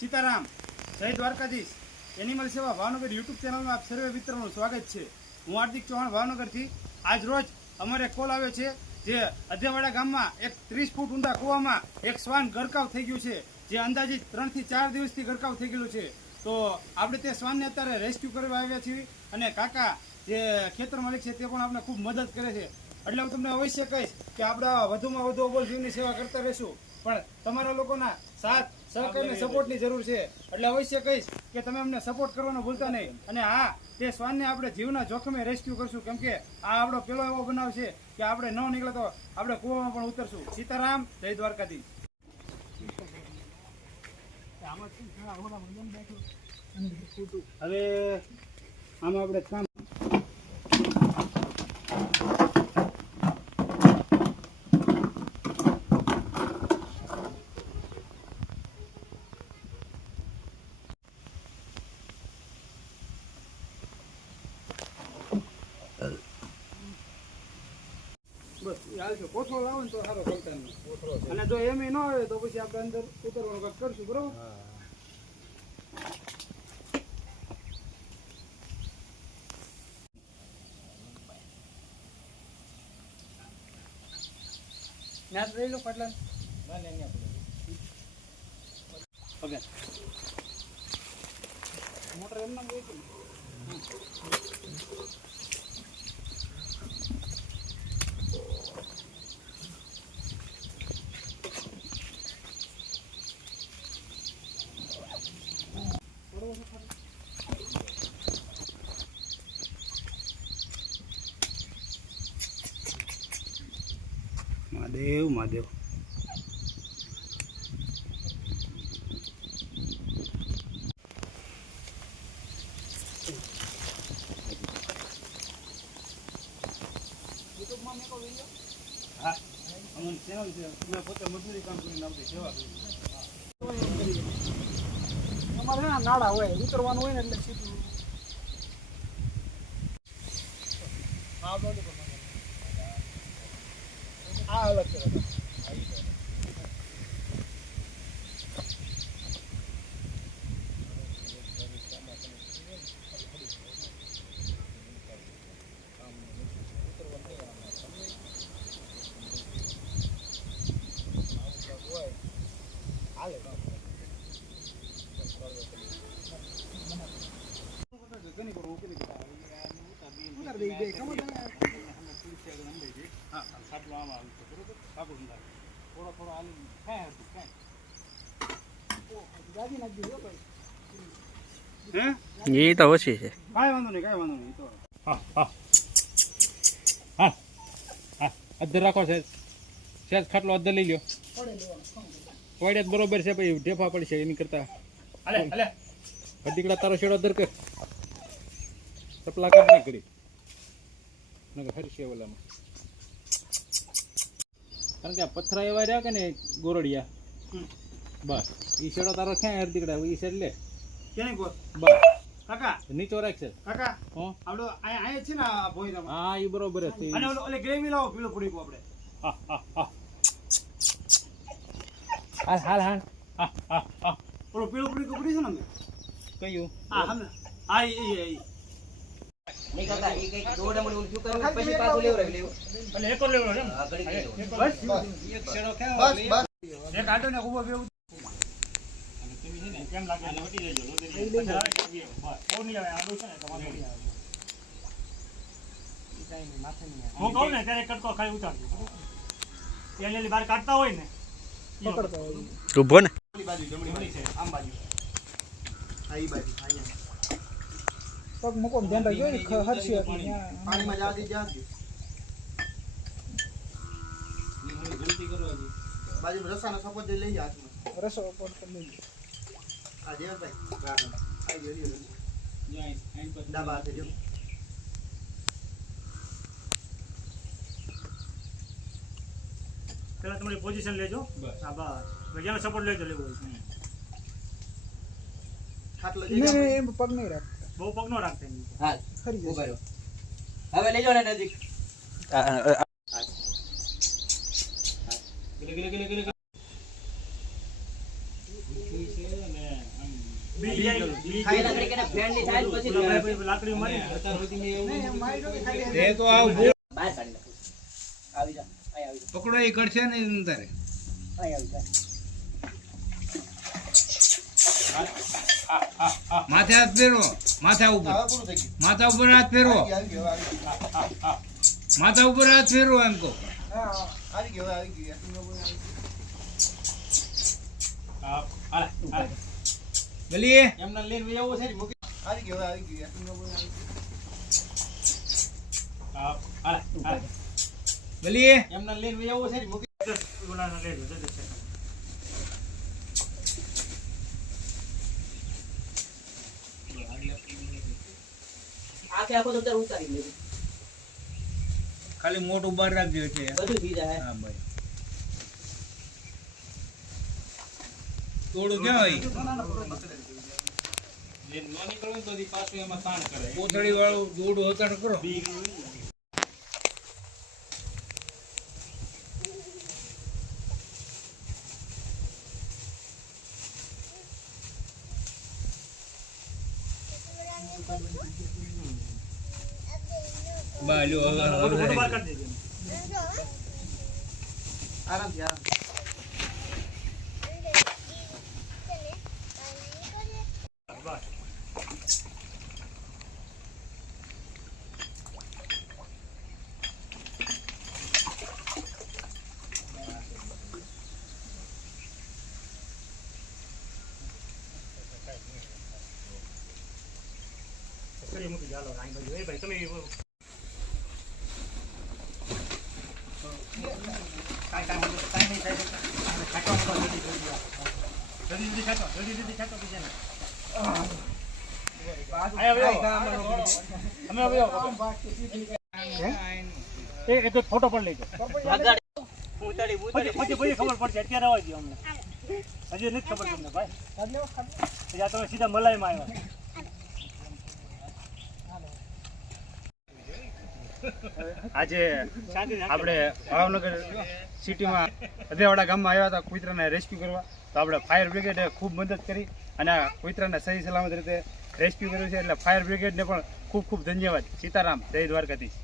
સીતારામ, જય દ્વારકાધીશ. એનિમલ સેવા ભાવનગર યુટ્યુબ ચેનલમાં આપ સર્વે મિત્રોનું સ્વાગત છે. હું હાર્દિક ચૌહાણ ભાવનગરથી. આજ રોજ અમારે કોલ આવ્યો છે જે અધ્યાવાડા ગામમાં એક ત્રીસ ફૂટ ઊંડા કૂવામાં એક શ્વાન ગરકાવ થઈ ગયું છે, જે અંદાજિત ત્રણથી ચાર દિવસથી ગરકાવ થઈ ગયેલું છે. તો આપણે તે શ્વાનને અત્યારે રેસ્ક્યુ કરવા આવ્યા છીએ અને કાકા જે ખેતર માલિક છે તે પણ આપણે ખૂબ મદદ કરે છે. એટલે હું તમને અવશ્ય કહીશ કે આપણે વધુમાં વધુ અબોલ જીવની સેવા કરતા રહીશું. પણ તમારા લોકોના સાથ સહકાર અને સપોર્ટની જરૂર છે. એટલે અવશ્ય કહીશ કે તમે અમને સપોર્ટ કરવાનો ભૂલતા નહીં. અને હા તે શ્વાનને આપણે જીવના જોખમે રેસ્ક્યુ કરશું. કેમ કે આ આપણો પેલો એવો બનાવ છે કે આપણે ન નીકળે તો આપણે કૂવામાં પણ ઉતરશું. સીતારામ જય દ્વારકાધીશ. હવે આમાં આપણે કામ બસ એ હાલશે કોથળો લાવો ને તો સારો અને જો એમ ન આવે તો પછી આપણે અંદર ઉતરવાનું કંઈક કરશું બરોબર? ન્યાસ લઈ લો પાટલા ઓકે. મોટર એમ નામ ગઈ મહાદેવ મહાદેવ હા અમને ચેનલ છે મેં પોતે મજૂરી કામ કરીને આપણી સેવા કરી અમારે છે ને નાળા હોય ઉતરવાનું હોય ને એટલે સીધું. આ અલગ છે ઘણી વાર ઉકેલી દીધા. ઉતારી દઈ બે ખબર છે? હા, હા, ખાટલો આમ આવે છે, બરોબર? કાપડ લાગે થોડો થોડો હાલી કાંઈ હતું, કાંઈ. ગાદી નાખી દીધી ભાઈ એ તો ઓછી છે. કાંઈ વાંધો નહીં કાંઈ વાંધો નહીં તો. હા હા. હા હા. અધર રાખો સાહેબ સાહેબ ખાટલો અધર લઈ લ્યો. પડે જ બરોબર છે ભાઈ ઢેફા પડશે એની કરતા. હાલે હાલે. દીકડા તારો શેડો અધર કર. ચપલા કર નહીં કરી. નકર હરશે ઓલામાં કારણ કે આ પથરા એવા રહ્યા કે ને ગોરડિયા? બસ. ઈ શેડો તારો ક્યાં હેર દીકડા ઈ શેડ લે. કેની ગોત બસ. કાકા. નીચો રાખશે કાકા. હો? આપણો આ અહીંયા છે ને આ ભોંયરામાં. હા ઈ બરોબર છે. અને ઓલો ઓલે ગ્રેવી લાવો પીળો પડી ગયો આપણે. હા હા હા. હાલ હાલ હાલ. હા હા હા. ઓલો પીળો પડી ગયો પડી છે ને કયું? હા હા આ ઈ ઈ. એ કંઈક પછી પાછું લેવું. એકો લેવો હા ઘડી ગયો બસ એક એક આટો ને ઊભો બેવું. કેમ લાગે? એટલે વટી જજો રોતરી બસ. બહુ નહીં આવે આડું છે ને તમારે હું કહું ને ત્યારે કટકો ખાલી ઉતારજો તેલ લીલી બહાર કાઢતા હોય ને પકડતા હોય. ઊભો ને જમણી છે આમ બાજુ. પગ મૂકો ને ધ્યાન રાખજો ને, હરશે પાણીમાં ગલતી કરો બાજુ રસાનો સપોર્ટ લઈ જા હાથમાં રસો પર કરી આ દેવભાઈ આ જો લ્યો. જ્યાં પર ડાબા હાથે જો પેલા તમારી પોઝિશન લેજો. હા બસ. જેનો સપોર્ટ લેજો લેવો પગ નહીં રાખતા. બહુ પગ નો રાખતા. હાલ ખરી હવે લેજો ને નજીક. પકડો એ કરશે ને તારે. માથે હાથ ફેરવો. માથા ઉપર. માથા ઉપર હાથ ફેરવો. માથા ઉપર હાથ ફેરવો એમ કહો. બોલીએ. એમને લઈને જવું છે બોલીએ. એમને લઈને જવું છે. આખે આખો તો ઉતારી લેવું ખાલી મોટું બહાર રાખજો છે બધું થઈ જાય. હા ભાઈ. થોડું ક્યાં હોય? જે ન નીકળવું તો પાછું એમાં તાણ કરે કોથળી વાળું દોડું હતાણ કરો. બાલ્યો હવે હવે જલ્દી જલ્દી ખાતો જલ્દી જલ્દી ખાતો બીજાને એ ફોટો પણ લઈ જાઓ પછી ખબર પડશે અત્યારે આવવા દો અમને હજી નથી ખબર તમને ભાઈ તમે સીધા મલાઈમાં આવ્યા. આજે આપણે ભાવનગર સિટીમાં અધેવાડા ગામમાં આવ્યા હતા કુતરાને રેસ્ક્યુ કરવા. તો આપણે ફાયર બ્રિગેડે ખૂબ મદદ કરી અને આ કુતરાને સહી સલામત રીતે રેસ્ક્યુ કર્યું છે. એટલે ફાયર બ્રિગેડને પણ ખૂબ ખૂબ ધન્યવાદ. સીતારામ, જય દ્વારકાધીશ.